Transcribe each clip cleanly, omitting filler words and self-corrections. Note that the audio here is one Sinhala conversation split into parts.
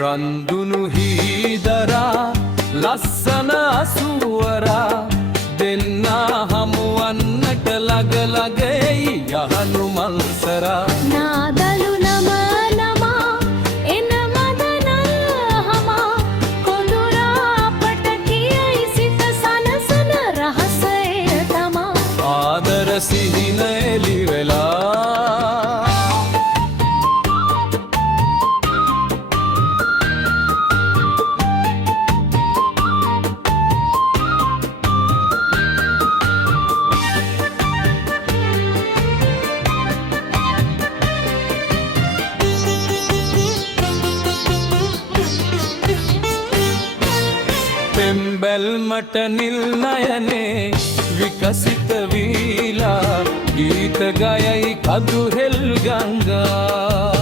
රන්දුනු හීදරා ලස්සන අසුවරා දෙන්නා හමුවන්නට ළඟ ළඟ එයි යහළු මල්සරා නාදලු නම නමා එන මදනල් හමා කොඳුරා අපට කියයි සිත සනසන රහසය තමා ආදර සිහින එලි වෙලා පෙම්බැල්මට නිල් නයනේ විකසිත වීලා ගීත ගයයි කඳුහෙල් ගංගා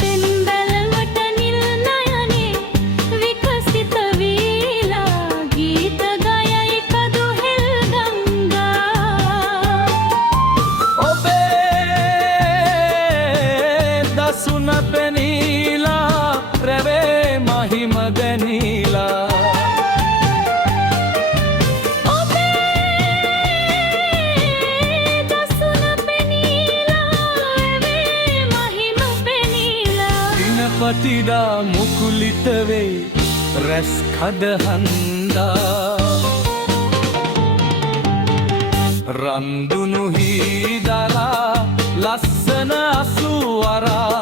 පෙම්බැල්මට නිල් නයනේ විකසිත වීලා ගීත ගයයි කඳුහෙල් ගංගා ඔබේ දසුන පෙනීලා රැවේ මහිම ගැනීලා පතිඩා මුකුලිත වෙයි රැස් කඩහන්දා රන්දුනු හීදරා ලස්සන අසුවරා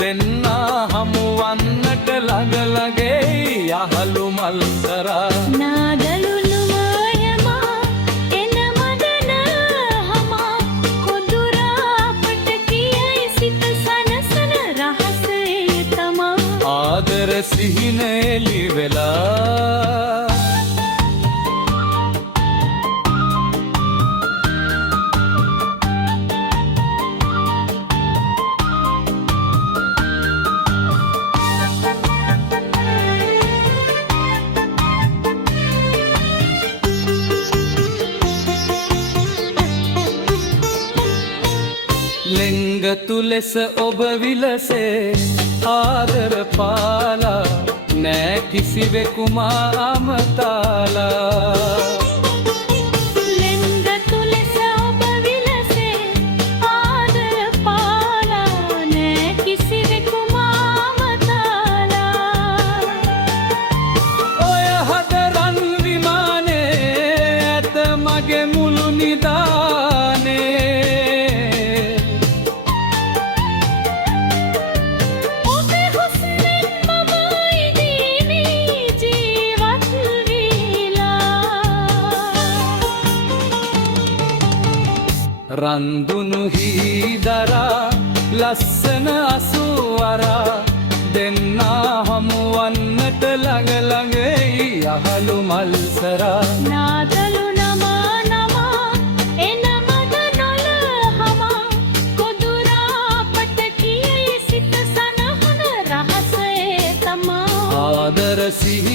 දෙන්නා හමුවන්නට ළඟ ළඟ එයි යහළු මල්සරා නාදලු නුමයමා එන මදන හමා කොඳුරා අපට කියයි සිත සනසන රහසය තමා ආදර සිහින එලි වෙලා ලෙංගතු ලෙස ඔබ විලසේ ආදර පාලා නෑ කිසිවෙකු මා අමතාලා ලෙංගතු ලෙස ඔබ විලසේ ආදර පාලා නෑ කිසිවෙකු මා අමතාලා ඔය හදරන් විමානේ ඇත මගේ මුළු නිදානේ රන්දුනු හීදරා ලස්සන අසුවරා දෙන්නා හමුවන්නට ළඟ ළඟ එයි යහළු මල්සරා නාදලු නමා නමා එන මදනොල හමා කොඳුරා අපට කියයි සිත සනහන රහසය තමා ආදර සිහින